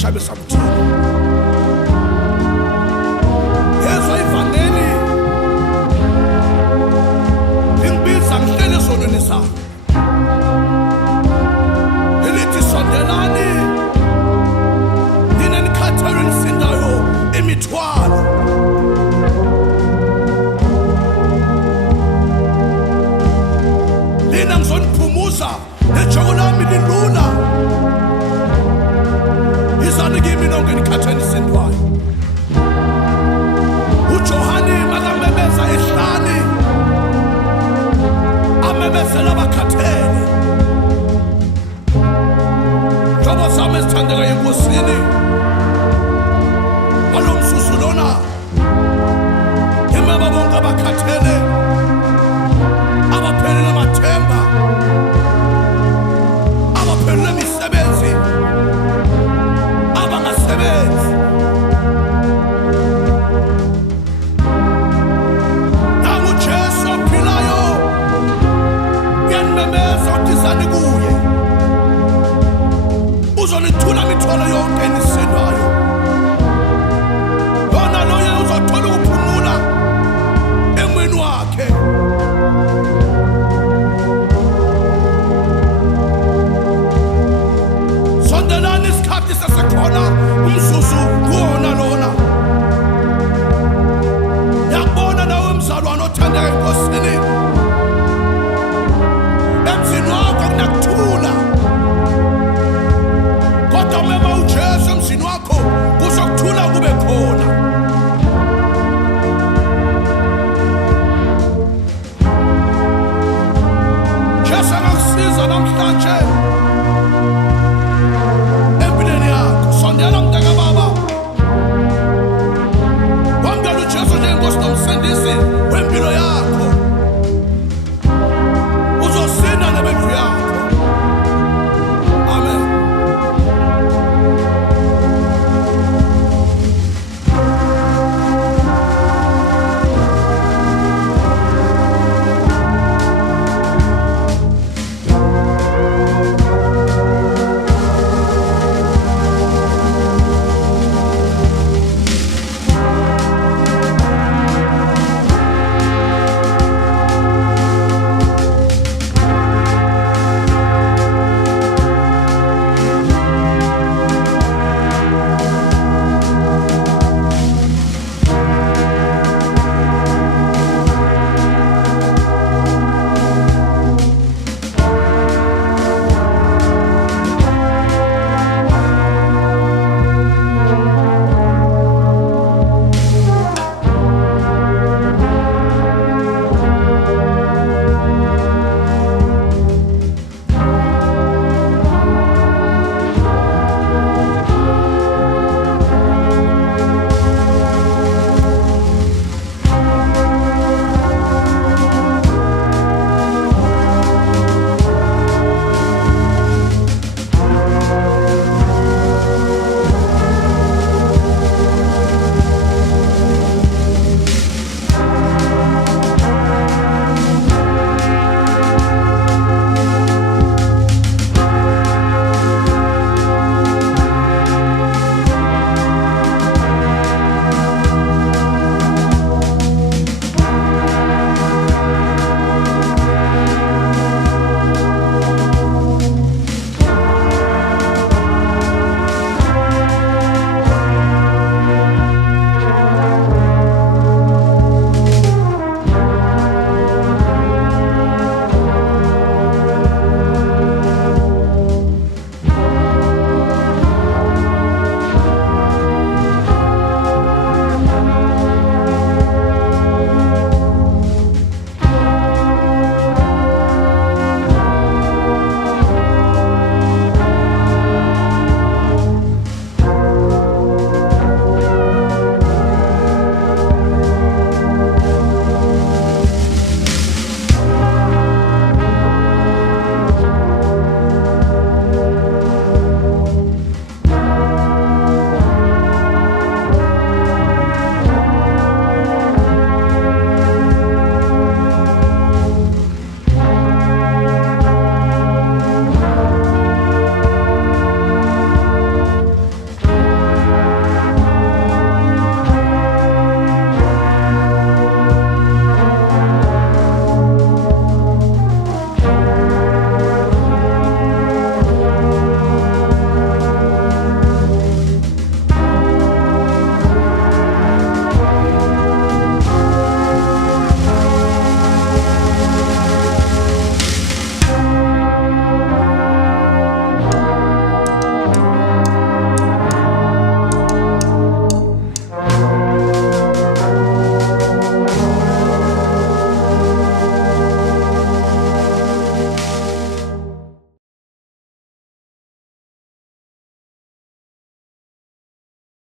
shabe samthini yezwa ivangeli lingibiza ngihlele esonweni sami elithi sondelani nina nikhathalwe nisindayo imithwalo lina ngizoniphumuza nejoko lami lilula izani kimi nonke nikhathwe nisindwayo uJohani makamemeza ehlani amemezela abakhathele njengoba zami ezithandeka enkosini ngalo mzuzu lona imaba bonke abakhathele abaphelele amathemba abaphelele imisebenzi abangasebenzi nanguJesu ophilayo uyanimemeza udizani kuye uzonithula imithwalo yonke enisindwayo lona loye uzothola ukuphumula emweni wakhe sondelani isikhathi sesekhona umzuzu kuwona lona yakubona nawe mzalwane othandeka enkosini emzini wakho kunakuthula kodwa mema uJesu emzini wakho kuzokuthula kube khona Jesu angakusiza namhlanje